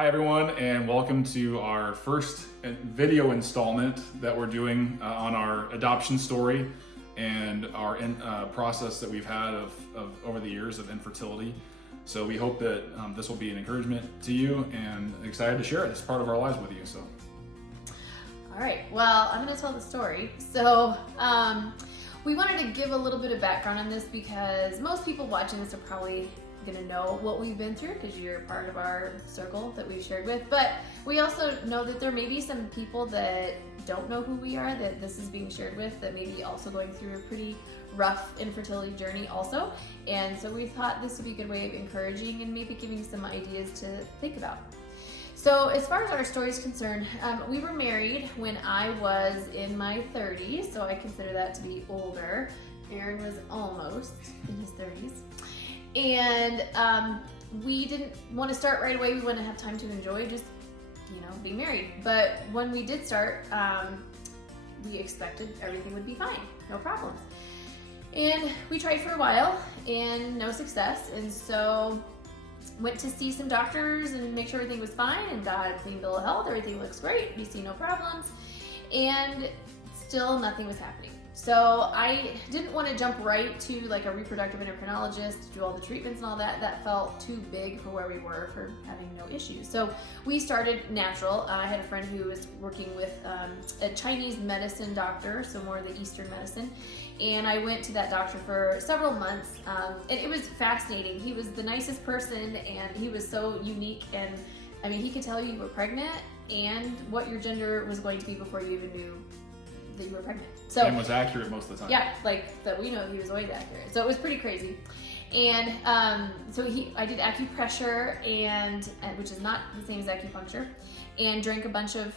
Hi everyone, and welcome to our first video installment that we're doing on our adoption story and our process that we've had of over the years of infertility. So we hope that this will be an encouragement to you, and excited to share it as part of our lives with you. So, all right, well, I'm going to tell the story. So we wanted to give a little bit of background on this because most people watching this are probably gonna know what we've been through because you're part of our circle that we've shared with, but we also know that there may be some people that don't know who we are, that this is being shared with, that may be also going through a pretty rough infertility journey also. And so we thought this would be a good way of encouraging and maybe giving some ideas to think about. So as far as our story is concerned, we were married when I was in my 30s, so I consider that to be older. Aaron was almost in his 30s. And we didn't want to start right away. We wanted to have time to enjoy just, being married. But when we did start, we expected everything would be fine, no problems. And we tried for a while and no success. And so went to see some doctors and make sure everything was fine and got a clean bill of health. Everything looks great. We see no problems. And still nothing was happening. So I didn't want to jump right to like a reproductive endocrinologist to do all the treatments and all that. That felt too big for where we were for having no issues. So we started natural. I had a friend who was working with a Chinese medicine doctor, so more of the Eastern medicine. And I went to that doctor for several months, and it was fascinating. He was the nicest person, and he was so unique. And I mean, he could tell you were pregnant and what your gender was going to be before you even knew that you were pregnant. So, and was accurate most of the time. Yeah, like that we know he was always accurate. So it was pretty crazy. And so I did acupressure, and which is not the same as acupuncture, and drank a bunch of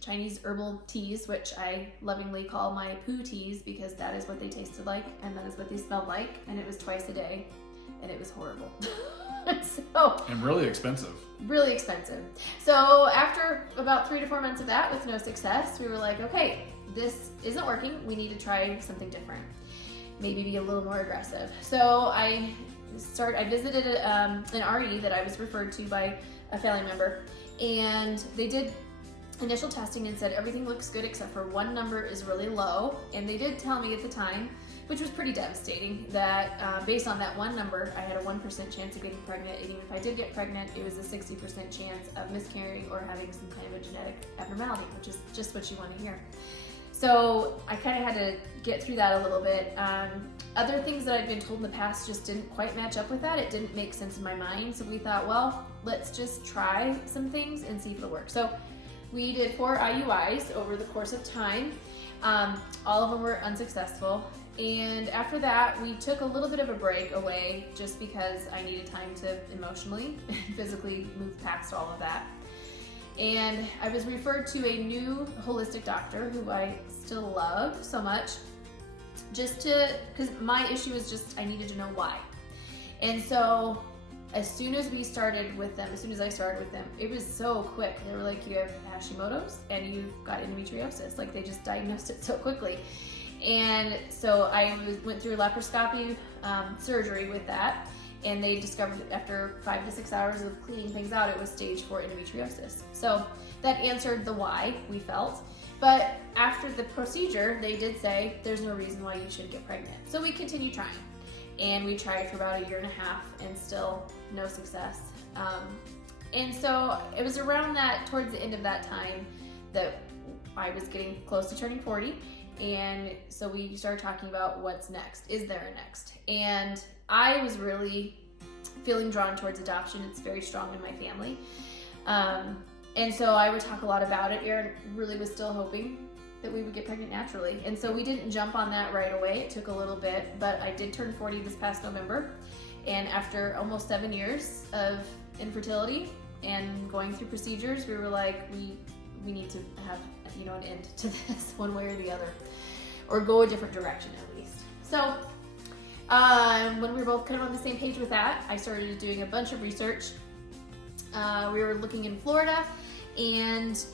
Chinese herbal teas, which I lovingly call my poo teas because that is what they tasted like and that is what they smelled like, and it was twice a day, and it was horrible. And really expensive. Really expensive. So after about 3 to 4 months of that with no success, we were like, okay, this isn't working. We need to try something different. Maybe be a little more aggressive. So I visited an RE that I was referred to by a family member, and they did initial testing and said everything looks good except for one number is really low. And they did tell me at the time, which was pretty devastating, that based on that one number, I had a 1% chance of getting pregnant. And even if I did get pregnant, it was a 60% chance of miscarrying or having some kind of a genetic abnormality, which is just what you want to hear. So I kind of had to get through that a little bit. Other things that I'd been told in the past just didn't quite match up with that. It didn't make sense in my mind. So we thought, well, let's just try some things and see if it'll work. So we did 4 IUIs over the course of time. All of them were unsuccessful. And after that, we took a little bit of a break away just because I needed time to emotionally and physically move past all of that. And I was referred to a new holistic doctor who I still love so much, because my issue is just I needed to know why. And so as soon as I started with them, it was so quick. They were like, you have Hashimoto's and you've got endometriosis. Like they just diagnosed it so quickly. And so I went through laparoscopy surgery with that. And they discovered after 5 to 6 hours of cleaning things out, it was stage 4 endometriosis. So that answered the why we felt. But after the procedure, they did say, there's no reason why you shouldn't get pregnant. So we continued trying. And we tried for about 1.5 years and still no success. And so it was around that, towards the end of that time, that I was getting close to turning 40. And so we started talking about what's next. Is there a next? And I was really feeling drawn towards adoption. It's very strong in my family. And so I would talk a lot about it. Aaron really was still hoping that we would get pregnant naturally. And so we didn't jump on that right away. It took a little bit, but I did turn 40 this past November. And after almost 7 years of infertility and going through procedures, we were like, we need to have an end to this one way or the other, or go a different direction at least. So when we were both kind of on the same page with that, I started doing a bunch of research. We were looking in Florida and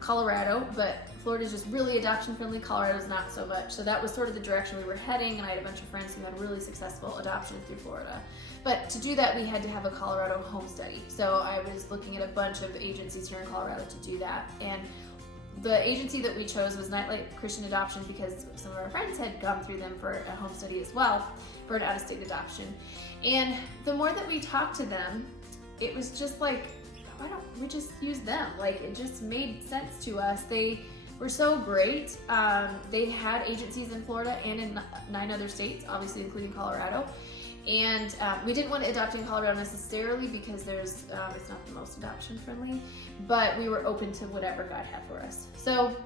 Colorado, but Florida's just really adoption friendly, Colorado's not so much. So that was sort of the direction we were heading, and I had a bunch of friends who had really successful adoption through Florida. But to do that, we had to have a Colorado home study. So I was looking at a bunch of agencies here in Colorado to do that. And the agency that we chose was Nightlight Christian Adoption because some of our friends had gone through them for a home study as well for an out-of-state adoption. And the more that we talked to them, it was just like, why don't we just use them? Like, it just made sense to us. They were so great. They had agencies in Florida and in 9 other states, obviously including Colorado. And we didn't want to adopt in Colorado necessarily because it's not the most adoption friendly, but we were open to whatever God had for us. So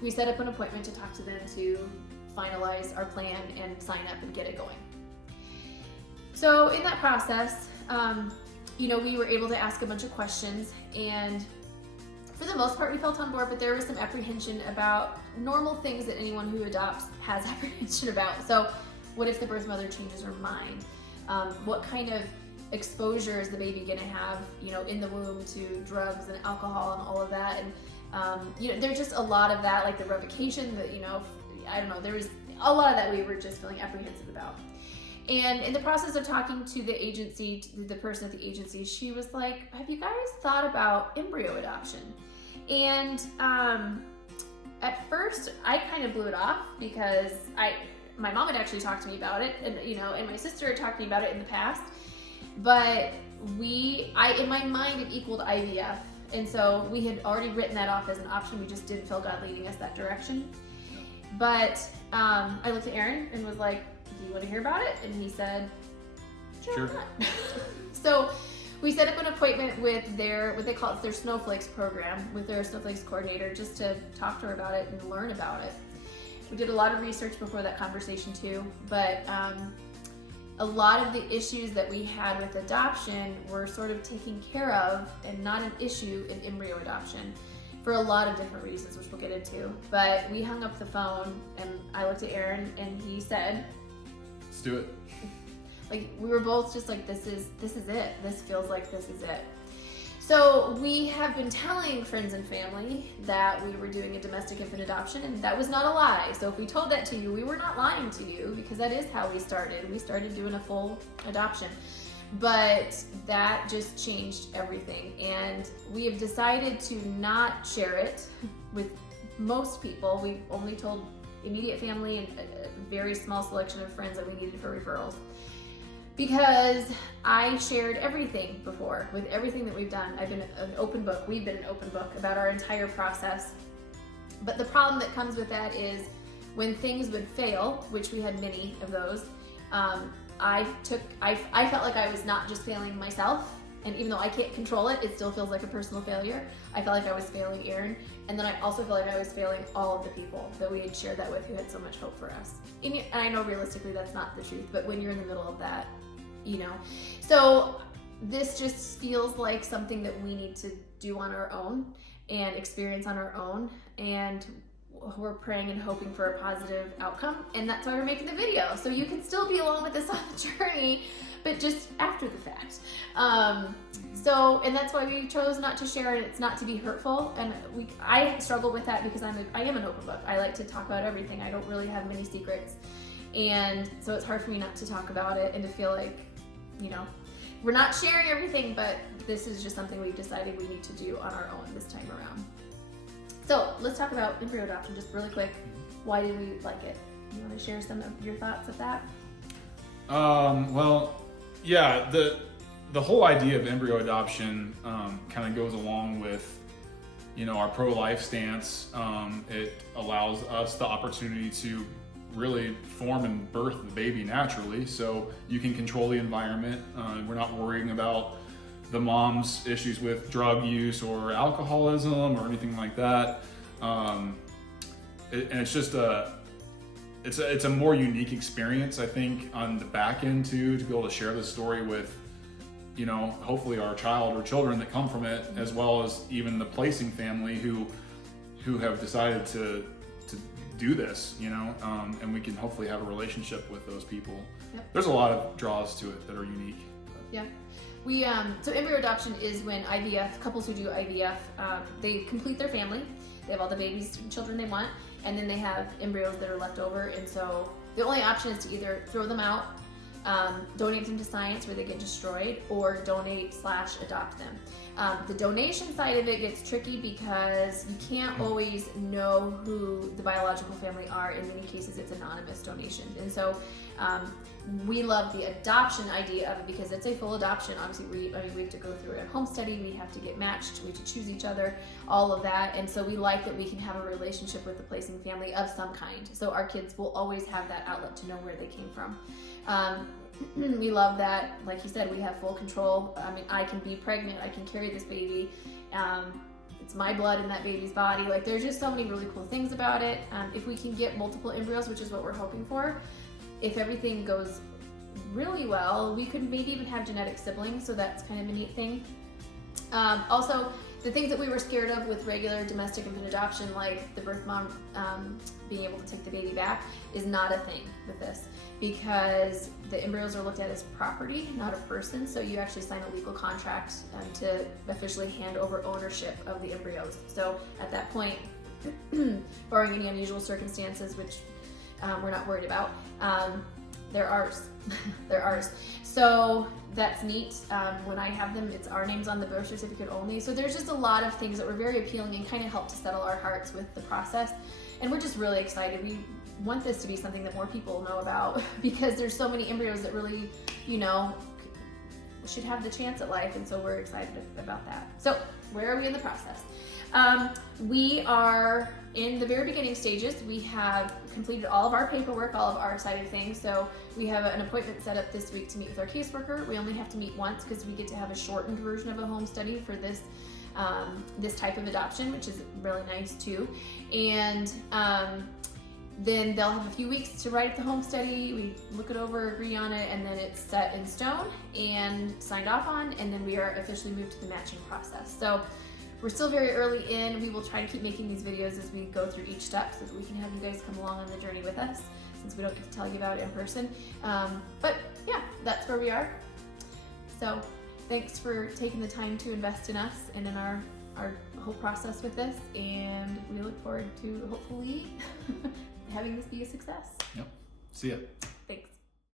we set up an appointment to talk to them to finalize our plan and sign up and get it going. So in that process, we were able to ask a bunch of questions, and for the most part we felt on board, but there was some apprehension about normal things that anyone who adopts has apprehension about. So what if the birth mother changes her mind? What kind of exposure is the baby gonna have, in the womb to drugs and alcohol and all of that? And there's just a lot of that, like the revocation that, I don't know, there was a lot of that we were just feeling apprehensive about. And in the process of talking to the agency, to the person at the agency, she was like, have you guys thought about embryo adoption? And at first I kind of blew it off because my mom had actually talked to me about it, and and my sister had talked to me about it in the past. But in my mind, it equaled IVF, and so we had already written that off as an option. We just didn't feel God leading us that direction. But I looked at Aaron and was like, do you want to hear about it? And he said, sure. Why not? So we set up an appointment with what they call their Snowflakes program, with their Snowflakes coordinator, just to talk to her about it and learn about it. We did a lot of research before that conversation too, but a lot of the issues that we had with adoption were sort of taken care of and not an issue in embryo adoption for a lot of different reasons, which we'll get into. But we hung up the phone and I looked at Aaron and he said, let's do it. Like, we were both just like, this is it. This feels like this is it. So we have been telling friends and family that we were doing a domestic infant adoption, and that was not a lie. So if we told that to you, we were not lying to you, because that is how we started. We started doing a full adoption. But that just changed everything. And we have decided to not share it with most people. We've only told immediate family and a very small selection of friends that we needed for referrals. Because I shared everything before, with everything that we've done. I've been an open book. We've been an open book about our entire process. But the problem that comes with that is when things would fail, which we had many of those, I felt like I was not just failing myself, and even though I can't control it, it still feels like a personal failure. I felt like I was failing Aaron, and then I also felt like I was failing all of the people that we had shared that with, who had so much hope for us. And I know realistically that's not the truth, but when you're in the middle of that, So this just feels like something that we need to do on our own and experience on our own, and we're praying and hoping for a positive outcome, and that's why we're making the video, so you can still be along with us on the journey, but just after the fact. And that's why we chose not to share it. It's not to be hurtful, and I struggle with that because I am an open book. I like to talk about everything. I don't really have many secrets, and so it's hard for me not to talk about it and to feel like, we're not sharing everything, but this is just something we've decided we need to do on our own this time around. So let's talk about embryo adoption just really quick. Why did we like it? You want to share some of your thoughts of that? Well, yeah, the whole idea of embryo adoption kind of goes along with, our pro-life stance. It allows us the opportunity to really form and birth the baby naturally, so you can control the environment. We're not worrying about the mom's issues with drug use or alcoholism or anything like that. And it's just it's a more unique experience, I think, on the back end too, to be able to share this story with, hopefully our child or children that come from it, as well as even the placing family who have decided to do this, and we can hopefully have a relationship with those people. Yep. There's a lot of draws to it that are unique. Yeah. So embryo adoption is when couples who do IVF, they complete their family. They have all the babies, children they want, and then they have embryos that are left over. And so the only option is to either throw them out, donate them to science where they get destroyed, or donate/adopt them. The donation side of it gets tricky because you can't always know who the biological family are. In many cases, it's anonymous donations. And so we love the adoption idea of it because it's a full adoption. Obviously, we have to go through a home study, we have to get matched, we have to choose each other, all of that. And so we like that we can have a relationship with the placing family of some kind. So our kids will always have that outlet to know where they came from. We love that, like you said, we have full control. I mean, I can be pregnant, I can carry this baby. It's my blood in that baby's body. Like, there's just so many really cool things about it. If we can get multiple embryos, which is what we're hoping for, if everything goes really well, we could maybe even have genetic siblings, so that's kind of a neat thing. Also, the things that we were scared of with regular domestic infant adoption, like the birth mom being able to take the baby back, is not a thing with this, because the embryos are looked at as property, not a person. So you actually sign a legal contract to officially hand over ownership of the embryos. So at that point, barring any unusual circumstances, which we're not worried about, they're ours. They're ours. So that's neat. When I have them, it's our names on the birth certificate only. So there's just a lot of things that were very appealing and kind of helped to settle our hearts with the process. And we're just really excited. We want this to be something that more people know about, because there's so many embryos that really, should have the chance at life. And so we're excited about that. So where are we in the process? We are in the very beginning stages. We have completed all of our paperwork, all of our exciting things. So we have an appointment set up this week to meet with our caseworker. We only have to meet once because we get to have a shortened version of a home study for this type of adoption, which is really nice too. And then they'll have a few weeks to write up the home study. We look it over, agree on it, and then it's set in stone and signed off on, and then we are officially moved to the matching process. So we're still very early in. We will try to keep making these videos as we go through each step so that we can have you guys come along on the journey with us, since we don't get to tell you about it in person. But yeah, that's where we are. So thanks for taking the time to invest in us and in our whole process with this, and we look forward to hopefully having this be a success. Yep. See ya.